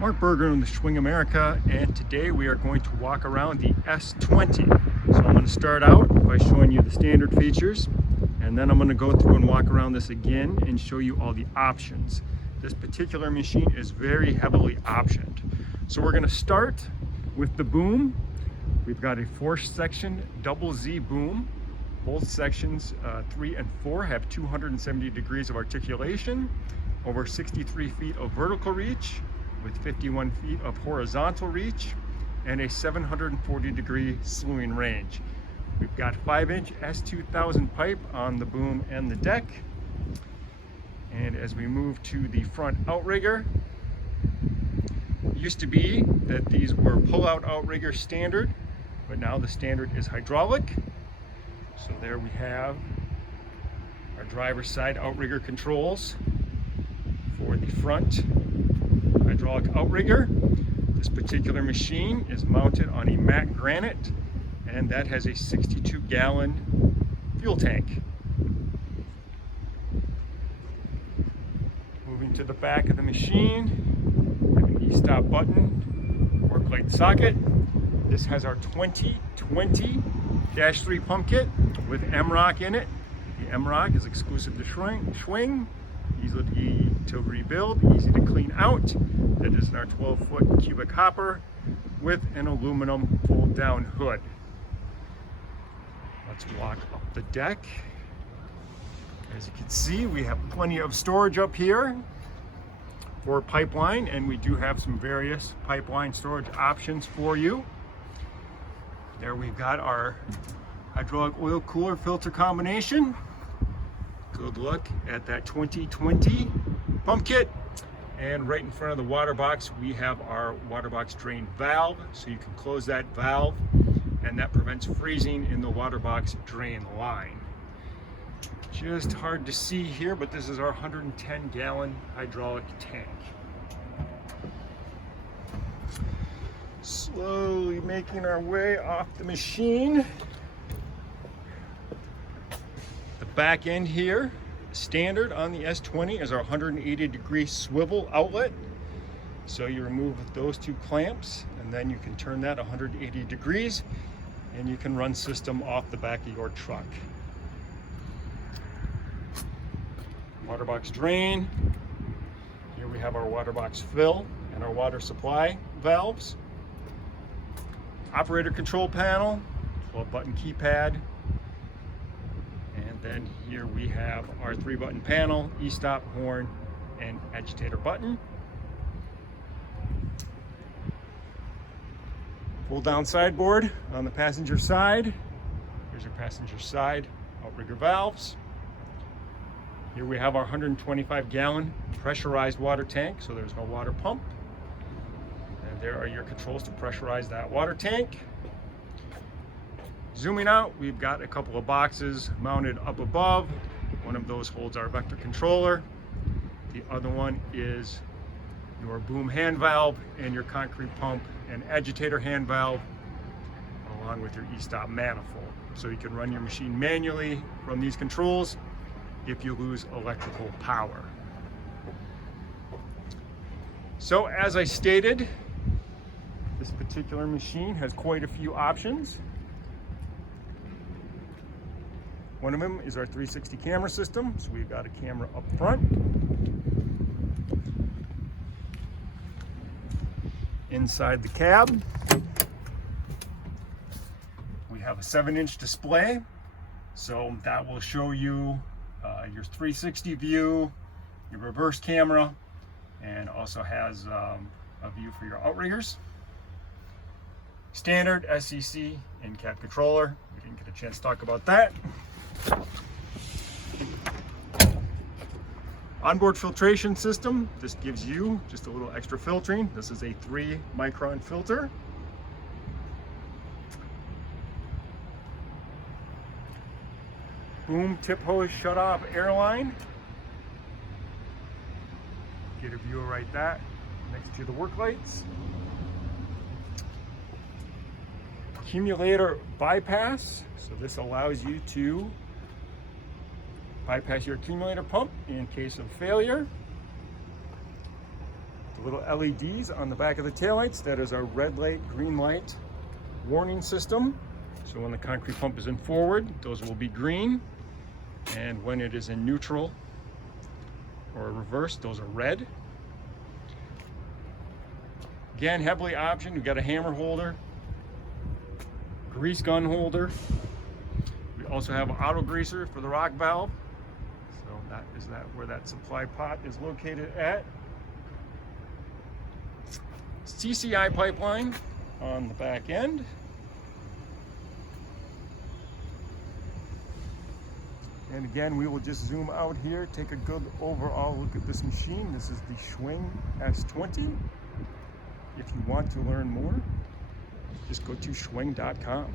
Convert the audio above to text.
Mark Berger in the Schwing America, and today we are going to walk around the S20. So I'm going to start out by showing you the standard features, and then I'm going to go through and walk around this again and show you all the options. This particular machine is very heavily optioned. So we're going to start with the boom. We've got a 4-section double Z boom. Both sections 3 and 4 have 270 degrees of articulation, over 63 feet of vertical reach, with 51 feet of horizontal reach, and a 740 degree slewing range. We've got 5-inch S2000 pipe on the boom and the deck. And as we move to the front outrigger, it used to be that these were pull-out outrigger standard, but now the standard is hydraulic. So there we have our driver's side outrigger controls for the front hydraulic outrigger. This particular machine is mounted on a matte granite, and that has a 62-gallon fuel tank. Moving to the back of the machine, we have an e-stop button, work light socket. This has our 2020-3 pump kit with MROC in it. The MROC is exclusive to Schwing, easy to rebuild, easy to clean out. That is in our 12-foot cubic hopper with an aluminum fold-down hood. Let's walk up the deck. As you can see, we have plenty of storage up here for pipeline, and we do have some various pipeline storage options for you. There we've got our hydraulic oil cooler filter combination. Good look at that 2020 pump kit. And right in front of the water box, we have our water box drain valve. So you can close that valve, and that prevents freezing in the water box drain line. Just hard to see here, but this is our 110-gallon hydraulic tank. Slowly making our way off the machine. The back end here, standard on the S20, is our 180-degree swivel outlet. So you remove those 2 clamps, and then you can turn that 180 degrees, and you can run system off the back of your truck. Water box drain. Here we have our water box fill and our water supply valves. Operator control panel, 12-button keypad. And then here we have our 3-button panel, e-stop, horn, and agitator button. Pull down sideboard on the passenger side. Here's your passenger side outrigger valves. Here we have our 125-gallon pressurized water tank, so there's no water pump. And there are your controls to pressurize that water tank. Zooming out, we've got a couple of boxes mounted up above. One of those holds our vector controller. The other one is your boom hand valve and your concrete pump and agitator hand valve, along with your e-stop manifold. So you can run your machine manually from these controls if you lose electrical power. So as I stated, this particular machine has quite a few options. One of them is our 360 camera system. So we've got a camera up front. Inside the cab, we have a 7-inch display. So that will show you your 360 view, your reverse camera, and also has a view for your outriggers. Standard SEC in-cab controller. We didn't get a chance to talk about that. Onboard filtration system. This gives you just a little extra filtering. This is a 3-micron filter. Boom tip hose shut off airline. Get a view right that next to the work lights. Accumulator bypass. So this allows you to bypass your accumulator pump in case of failure. The little LEDs on the back of the taillights, that is our red light, green light warning system. So when the concrete pump is in forward, those will be green. And when it is in neutral or reverse, those are red. Again, heavily optioned. We've got a hammer holder, grease gun holder. We also have an auto greaser for the rock valve. So that is where that supply pot is located at. CCI pipeline on the back end. And again, we will just zoom out here, take a good overall look at this machine. This is the Schwing S20. If you want to learn more, just go to schwing.com.